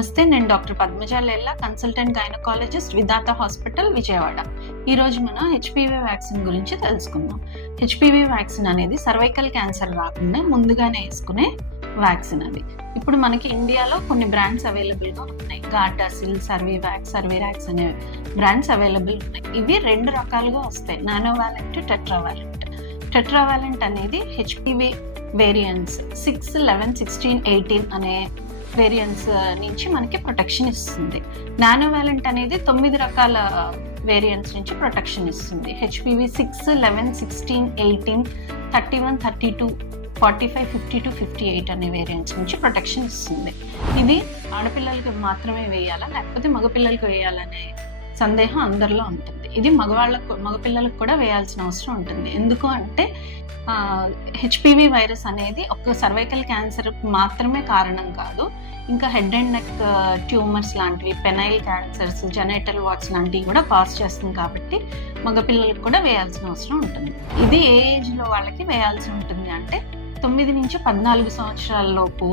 నమస్తే, నేను doctor Padmaja Lella, consultant gynaecologist, విధాత hospital, Vijayawada. ఈరోజు మనం హెచ్పివి వ్యాక్సిన్ గురించి తెలుసుకుందాం. హెచ్పివి వ్యాక్సిన్ అనేది సర్వైకల్ క్యాన్సర్ రాకుండా ముందుగానే వేసుకునే వ్యాక్సిన్. అది ఇప్పుడు మనకి ఇండియాలో కొన్ని బ్రాండ్స్ అవైలబుల్గా ఉన్నాయి. గార్డాసిల్, సర్వీరాక్స్ అనే బ్రాండ్స్ అవైలబుల్ ఉన్నాయి. ఇవి రెండు రకాలుగా వస్తాయి, నానోవాలెంట్, టెట్రావాలెంట్. టెట్రావాలెంట్ అనేది హెచ్పివి వేరియంట్స్ 6, 11, 16, 18 అనే వేరియంట్స్ నుంచి మనకి ప్రొటెక్షన్ ఇస్తుంది. నానోవాలెంట్ అనేది 9 రకాల వేరియంట్స్ నుంచి ప్రొటెక్షన్ ఇస్తుంది. హెచ్పివి 6, 11, 16, 18, 31, 32, 45, 52, 58 అనే వేరియంట్స్ నుంచి ప్రొటెక్షన్ ఇస్తుంది. ఇది ఆడపిల్లలకి మాత్రమే వేయాలా లేకపోతే మగపిల్లలకి వేయాలనే సందేహం అందరిలో ఉంటుంది. ఇది మగపిల్లలకు కూడా వేయాల్సిన అవసరం ఉంటుంది. ఎందుకు అంటే హెచ్పివి వైరస్ అనేది ఒక సర్వైకల్ క్యాన్సర్ మాత్రమే కారణం కాదు, ఇంకా హెడ్ అండ్ నెక్ ట్యూమర్స్ లాంటివి, పెనైల్ క్యాన్సర్స్, జెనైటల్ వాట్స్ లాంటివి కూడా కాజ్ చేస్తుంది. కాబట్టి మగపిల్లలకు కూడా వేయాల్సిన అవసరం ఉంటుంది. ఇది ఏ ఏజ్లో వాళ్ళకి వేయాల్సి ఉంటుంది అంటే 9 నుంచి 14 సంవత్సరాల లోపు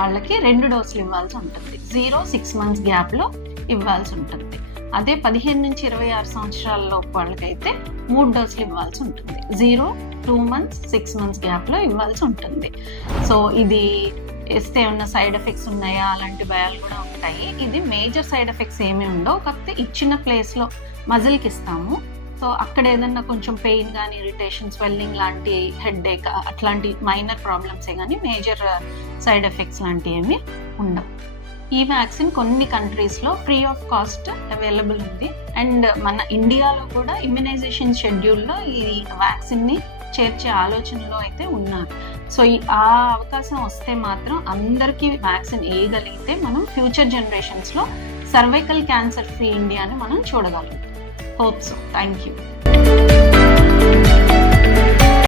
వాళ్ళకి 2 డోసులు ఇవ్వాల్సి ఉంటుంది. 0-6 మంత్స్ గ్యాప్లో ఇవ్వాల్సి ఉంటుంది. అదే 15 నుంచి 26 సంవత్సరాల లోపు వాళ్ళకైతే 3 డోసులు ఇవ్వాల్సి ఉంటుంది. 0-2 మంత్స్, 6 మంత్స్ గ్యాప్లో ఇవ్వాల్సి ఉంటుంది. సో ఇది వేస్తే ఏమన్నా సైడ్ ఎఫెక్ట్స్ ఉన్నాయా అలాంటి భయాలు కూడా ఉంటాయి. ఇది మేజర్ సైడ్ ఎఫెక్ట్స్ ఏమీ ఉండవు. కాకపోతే ఇచ్చిన ప్లేస్లో మజిల్కి ఇస్తాము. సో అక్కడ ఏదన్నా కొంచెం పెయిన్ కానీ, ఇరిటేషన్, స్వెల్లింగ్ లాంటి, హెడ్ఏక్ అట్లాంటి మైనర్ ప్రాబ్లమ్సే కానీ మేజర్ సైడ్ ఎఫెక్ట్స్ లాంటివి ఏమీ ఉండవు. ఈ వ్యాక్సిన్ కొన్ని కంట్రీస్లో ఫ్రీ ఆఫ్ కాస్ట్ అవైలబుల్ ఉంది. అండ్ మన ఇండియాలో కూడా ఇమ్యునైజేషన్ షెడ్యూల్లో ఈ వ్యాక్సిన్ని చేర్చే ఆలోచనలో అయితే ఉన్నారు. సో ఆ అవకాశం వస్తే మాత్రం అందరికీ వ్యాక్సిన్ వేయగలిగితే మనం ఫ్యూచర్ జనరేషన్స్లో సర్వైకల్ క్యాన్సర్ ఫ్రీ ఇండియాని మనం చూడగలుగుతాం. Hope so. Thank you.